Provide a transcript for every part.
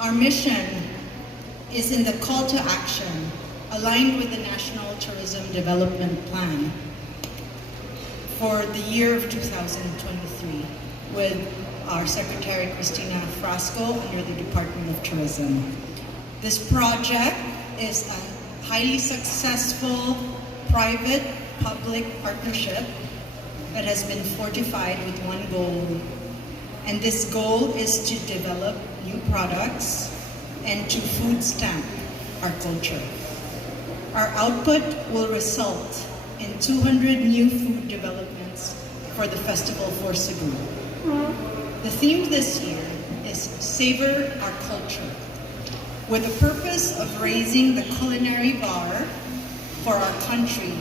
Our mission is in the call to action, aligned with the National Tourism Development Plan for the year of 2023, with our Secretary Cristina Frasco under the Department of Tourism. This project is a highly successful private-public partnership that has been fortified with one goal. And this goal is to develop new products and to food stamp our culture. Our output will result in 200 new food developments for the festival for Cebu. The theme this year is Savor Our Culture, with the purpose of raising the culinary bar for our country.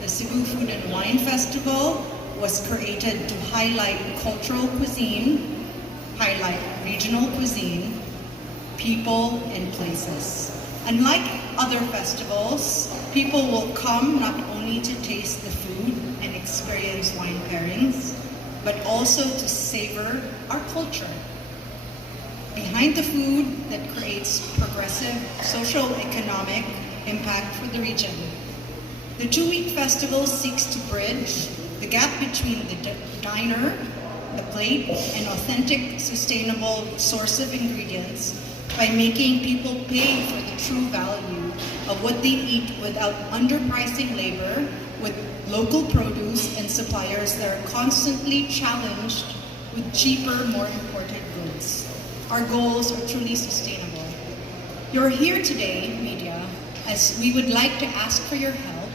The Cebu Food and Wine Festival was created to highlight cultural cuisine, highlight regional cuisine, people, and places. Unlike other festivals, people will come not only to taste the food and experience wine pairings, but also to savor our culture. Behind the food that creates progressive socio-economic impact for the region. The two-week festival seeks to bridge the gap between the diner, the plate, and authentic, sustainable source of ingredients by making people pay for the true value of what they eat without underpricing labor, with local produce and suppliers that are constantly challenged with cheaper, more imported goods. Our goals are truly sustainable. You're here today, media, as we would like to ask for your help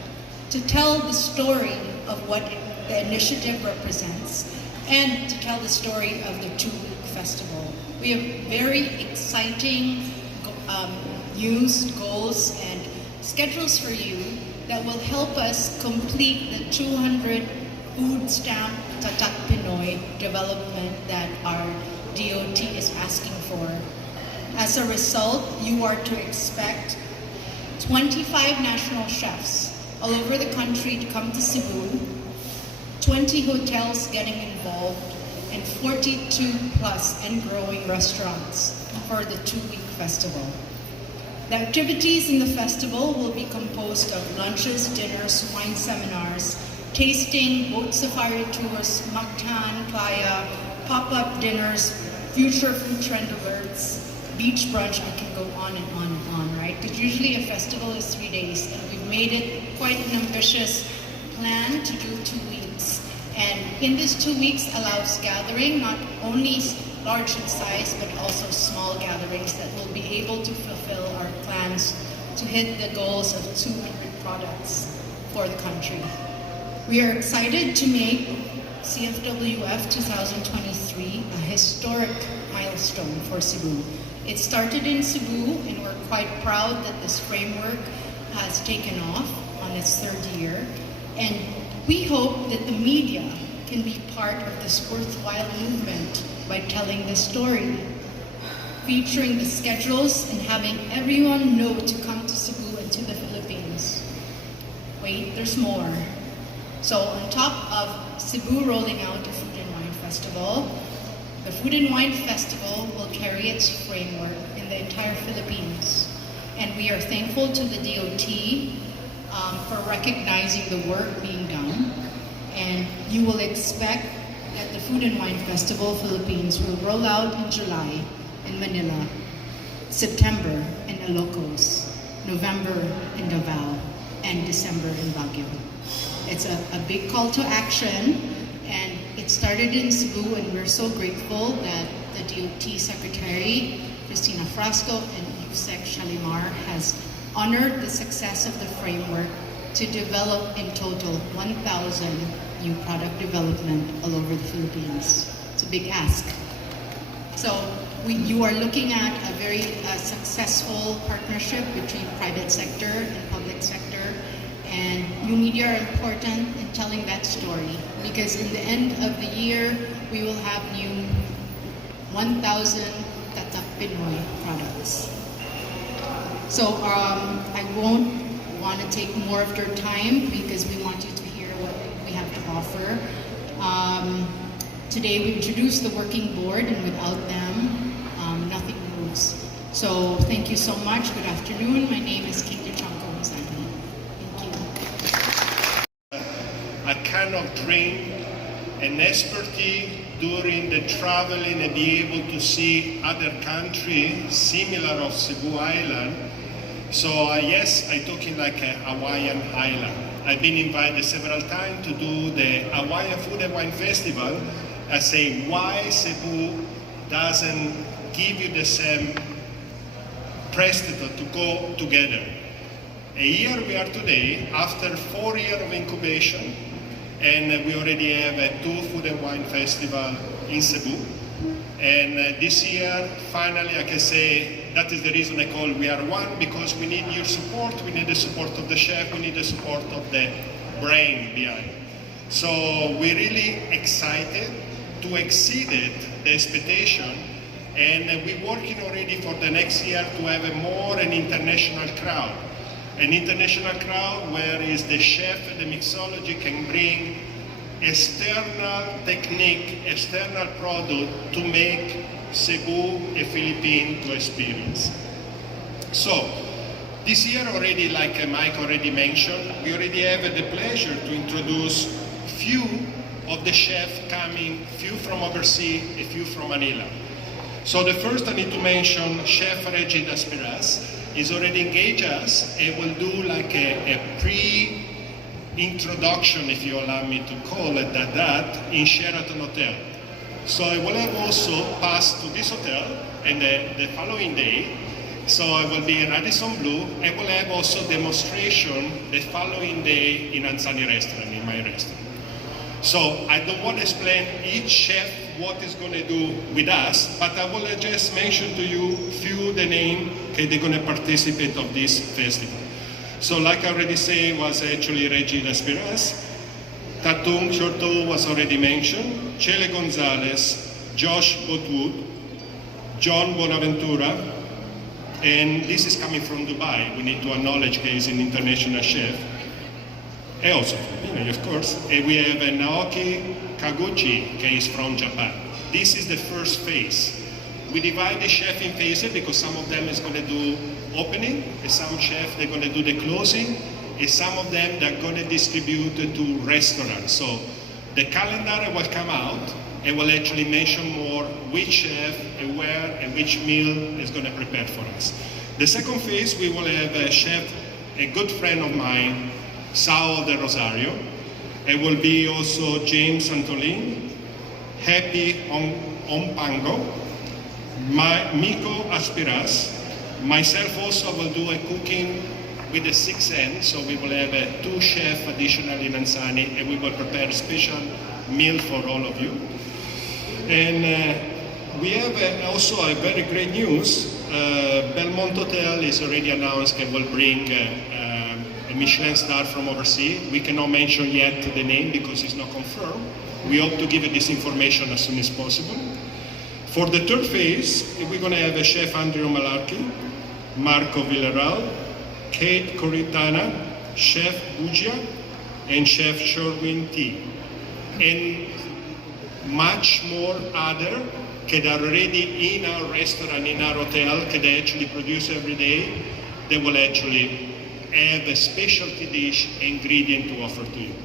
to tell the story of what the initiative represents and to tell the story of the two-week festival. We have very exciting news, goals, and schedules for you that will help us complete the 200 food stamp Tatak Pinoy development that our DOT is asking for. As a result, you are to expect 25 national chefs all over the country to come to Cebu, 20 hotels getting involved, and 42 plus and growing restaurants for the two-week festival. The activities in the festival will be composed of lunches, dinners, wine seminars, tasting, boat safari tours, Mactan, playa, pop-up dinners, future food trend alerts, beach brunch. I can go on and on and on, right? Because usually a festival is 3 days, and we've made it quite an ambitious plan to do 2 weeks. And in this 2 weeks allows gathering, not only large in size, but also small gatherings that will be able to fulfill our plans to hit the goals of 200 products for the country. We are excited to make CFWF 2023 a historic milestone for Cebu. It started in Cebu, and we're quite proud that this framework has taken off on its third year. And we hope that the media can be part of this worthwhile movement by telling the story, featuring the schedules, and having everyone know to come to Cebu and to the Philippines. Wait, there's more. So on top of Cebu rolling out the Food and Wine Festival, the Food and Wine Festival will carry its framework in the entire Philippines. And we are thankful to the DOT for recognizing the work being done. And you will expect that the Food and Wine Festival Philippines will roll out in July in Manila, September in Ilocos, November in Davao, and December in Baguio. It's a big call to action, and it started in Cebu, and we're so grateful that the DOT Secretary, Cristina Frasco, and USEC Shalimar has honored the success of the framework to develop in total 1,000 new product development all over the Philippines. It's a big ask. So you are looking at a very successful partnership between private sector and public sector, and new media are important in telling that story, because in the end of the year, we will have new 1,000 Tatak Pinoy products. So I won't want to take more of your time because we want you to hear what we have to offer. Today we introduced the working board, and without them, nothing moves. So thank you so much. Good afternoon. My name is Kate Chanko Mizani. Thank you. A kind of dream, an expertise during the traveling and be able to see other countries similar of Cebu Island. So yes, I talking like a Hawaiian island. I've been invited several times to do the Hawaiian Food and Wine Festival. I say, why Cebu doesn't give you the same prestige to go together? Here we are today, after 4 years of incubation, and we already have 2 food and wine festival in Cebu. And this year, finally, I can say that is the reason I call We Are One, because we need your support, we need the support of the chef, we need the support of the brain behind. So we're really excited to exceed the expectation, and we're working already for the next year to have an international crowd. An international crowd where is the chef and the mixology can bring external technique, external product to make Cebu a Philippine to experience. So this year already, like Mike already mentioned, we already have the pleasure to introduce few of the chefs coming, few from overseas, a few from Manila. So the first I need to mention, Chef Reggie Daspiras is already engaged us and will do like a pre-introduction, if you allow me to call it that, in Sheraton Hotel. So I will have also passed to this hotel and the following day. So I will be in Radisson Blu and will have also demonstration the following day in Anzani restaurant, in my restaurant. So I don't want to explain each chef what is going to do with us, but I will just mention to you few the name okay, they're going to participate of this festival. So like I already said, was actually Reggie Daspiras, Tatung Shorto was already mentioned, Chele Gonzalez, Josh Botwood, John Bonaventura, and this is coming from Dubai. We need to acknowledge he is an international chef. And also from Italy, of course. And we have Naoki Kaguchi, who is from Japan. This is the first phase. We divide the chef in phases because some of them is going to do opening, and some chef they're going to do the closing, and some of them they're going to distribute to restaurants. So the calendar will come out and will actually mention more which chef and where and which meal is going to prepare for us. The second phase we will have a chef, a good friend of mine, Sao de Rosario. It will be also James Antolin, Happy Ompango, Miko Aspiras. Myself also will do a cooking with the 6 end, so we will have 2 chefs additional in Anzani, and we will prepare a special meal for all of you. And we have also a very great news. Belmont Hotel is already announced and will bring a Michelin star from overseas. We cannot mention yet the name because it's not confirmed. We hope to give this information as soon as possible. For the third phase, we're going to have a Chef Andrew Malarkey, Marco Villarreal, Kate Coritana, Chef Bugia, and Chef Sherwin T. And much more other that are already in our restaurant, in our hotel, that they actually produce every day. They will actually have a specialty dish ingredient to offer to you.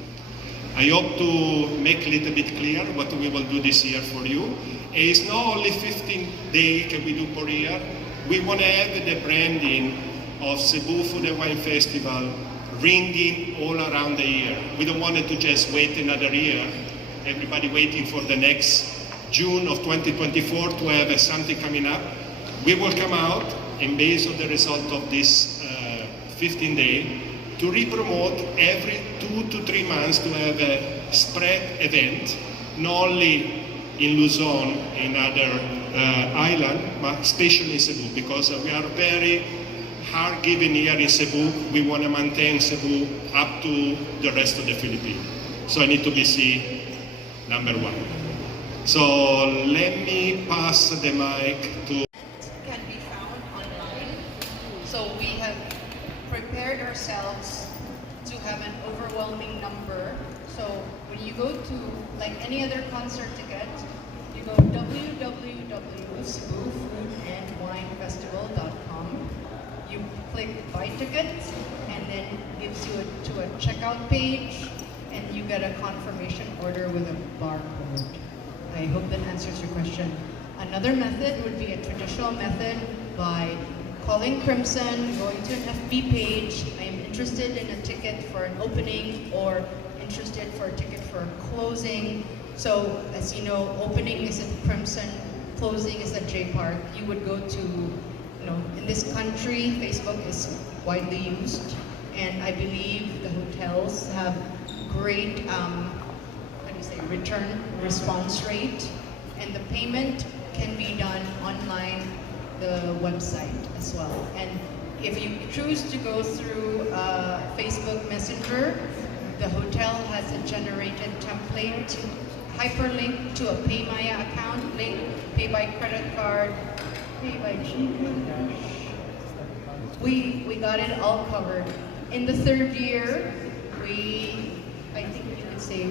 I hope to make a little bit clear what we will do this year for you. It's not only 15 days that we do per year. We want to have the branding of Cebu Food and Wine Festival ringing all around the year. We don't want it to just wait another year, everybody waiting for the next June of 2024 to have something coming up. We will come out and based on the result of this 15 days to re-promote every 2 to 3 months to have a spread event, not only in Luzon, in other island, but especially in Cebu, because we are very hard given here in Cebu. We want to maintain Cebu up to the rest of the Philippines. So I need to be seen number 1. So let me pass the mic to... Can be found online. So we have prepared ourselves to have an overwhelming number. So when you go to, like any other concert ticket, you go www.cebufoodandwinefestival.com buy tickets, and then gives you to a checkout page, and you get a confirmation order with a barcode. I hope that answers your question. Another method would be a traditional method by calling Crimson, going to an FB page. I am interested in a ticket for an opening or interested for a ticket for a closing. So as you know, opening is at Crimson, closing is at J Park. You would go to, in this country, Facebook is widely used, and I believe the hotels have great, return response rate, and the payment can be done online, the website as well. And if you choose to go through Facebook Messenger, the hotel has a generated template to hyperlink to a PayMaya account, link, pay by credit card, pay by GCash. We got it all covered. In the third year, I think you could say,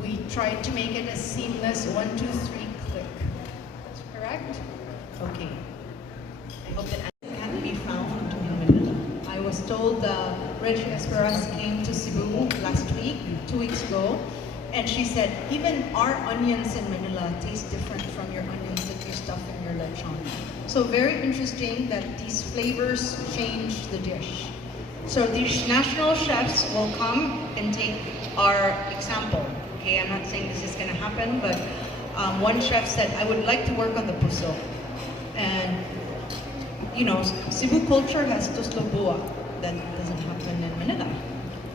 we tried to make it a seamless 1, 2, 3 click. That's correct? Okay. I hope that can be found in Manila. I was told Reggie Esperas came to Cebu last week, 2 weeks ago, and she said, even our onions in Manila taste different from your onions that you stuff in your lechon. So very interesting that these flavors change the dish. So these national chefs will come and take our example. Okay, I'm not saying this is going to happen, but one chef said, I would like to work on the puso. And, Cebu culture has tuslobua. That doesn't happen in Manila.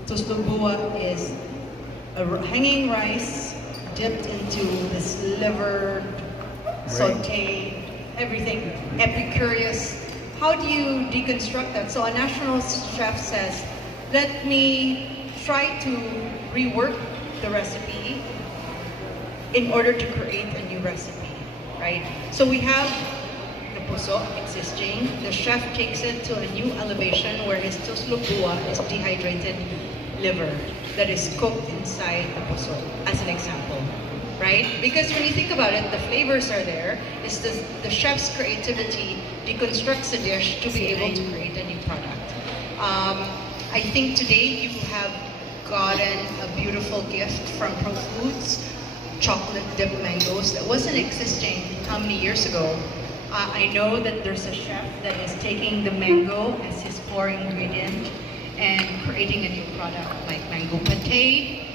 Tuslobua is hanging rice dipped into this liver, saute, everything, epicurious. How do you deconstruct that? So a national chef says, let me try to rework the recipe in order to create a new recipe, right? So we have the puso existing. The chef takes it to a new elevation where his tuslobua is dehydrated liver that is cooked inside the puso, as an example, right? Because when you think about it, the flavors are there. It's the chef's creativity deconstructs a dish to be able to create a new product. I think today you have gotten a beautiful gift from Pro Foods, chocolate dipped mangoes that wasn't existing how many years ago. I know that there's a chef that is taking the mango as his core ingredient and creating a new product like mango pate.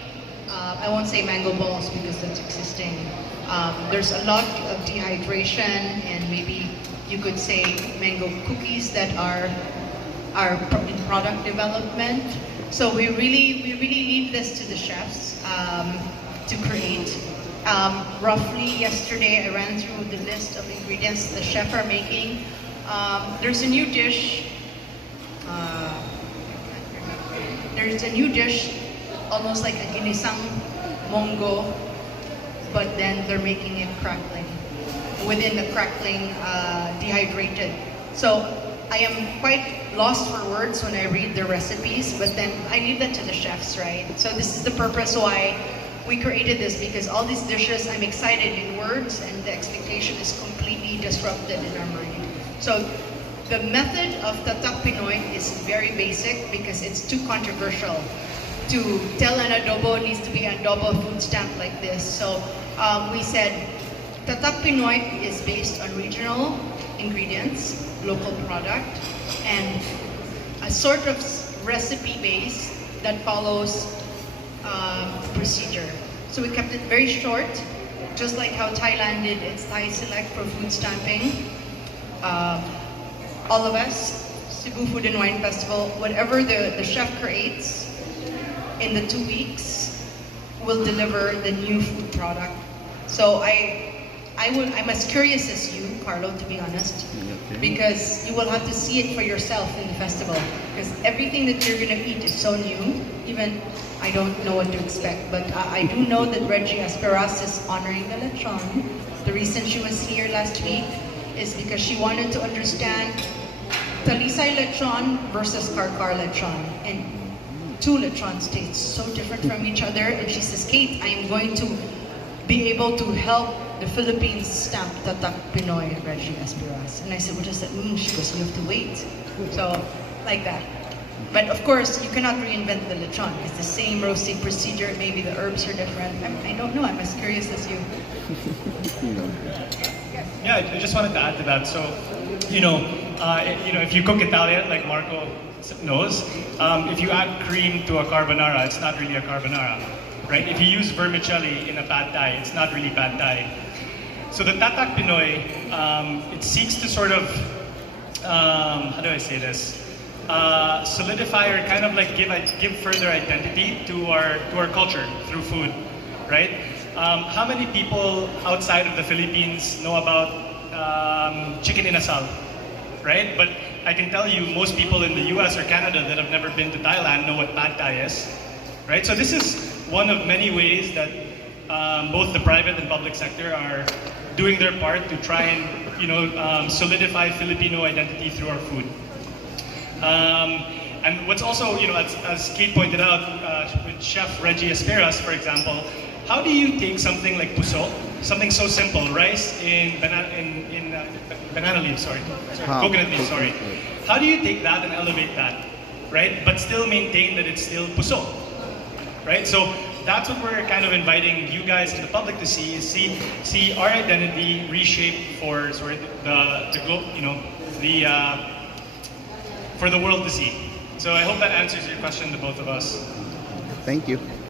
I won't say mango balls because that's existing. There's a lot of dehydration, and maybe you could say mango cookies that are in product development. So we really leave this to the chefs to create. Roughly yesterday, I ran through the list of ingredients the chef are making. There's a new dish. Almost like a ginisang mongo, but then they're making it crackling. Within the crackling, dehydrated. So I am quite lost for words when I read the recipes, but then I leave that to the chefs, right? So this is the purpose why we created this, because all these dishes, I'm excited in words, and the expectation is completely disrupted in our mind. So the method of Tatak Pinoy is very basic because it's too controversial to tell an adobo needs to be an adobo food stamp like this. So we said Tatak Pinoy is based on regional ingredients, local product, and a sort of recipe base that follows procedure. So we kept it very short, just like how Thailand did its Thai Select for food stamping. All of us, Cebu Food and Wine Festival, whatever the chef creates in the 2 weeks, will deliver the new food product. So I'm as curious as you, Carlo, to be honest, because you will have to see it for yourself in the festival. Because everything that you're gonna eat is so new. Even I don't know what to expect, but I do know that Reggie Esperas is honoring the lechon. The reason she was here last week is because she wanted to understand Talisay lechon versus Karkar lechon, and two lechons taste so different from each other. And she says, Kate, I am going to be able to help the Philippines stamp Tatak Pinoy Reggie Esperas. And I said, what does that mean? She goes, you have to wait. So like that. But of course, you cannot reinvent the lechon. It's the same roasting procedure. Maybe the herbs are different. I don't know. I'm as curious as you. Yeah, I just wanted to add to that. So, if you cook Italian, like Marco knows, if you add cream to a carbonara, it's not really a carbonara, right? If you use vermicelli in a pad thai, it's not really pad thai. So the Tatak Pinoy, it seeks to sort of, how do I say this? Solidify or kind of like give further identity to our culture through food, right? How many people outside of the Philippines know about chicken inasal, right? But I can tell you, most people in the US or Canada that have never been to Thailand know what pad thai is, right? So this is one of many ways that both the private and public sector are doing their part to try and solidify Filipino identity through our food. And what's also, as Kate pointed out, with Chef Reggie Esperas, for example, how do you take something like puso, something so simple, rice in banana leaves, coconut leaves, sorry. How do you take that and elevate that, right? But still maintain that it's still puso, right? So that's what we're kind of inviting you guys and the public to see, is see our identity reshaped for sort of the globe, for the world to see. So I hope that answers your question to both of us. Thank you.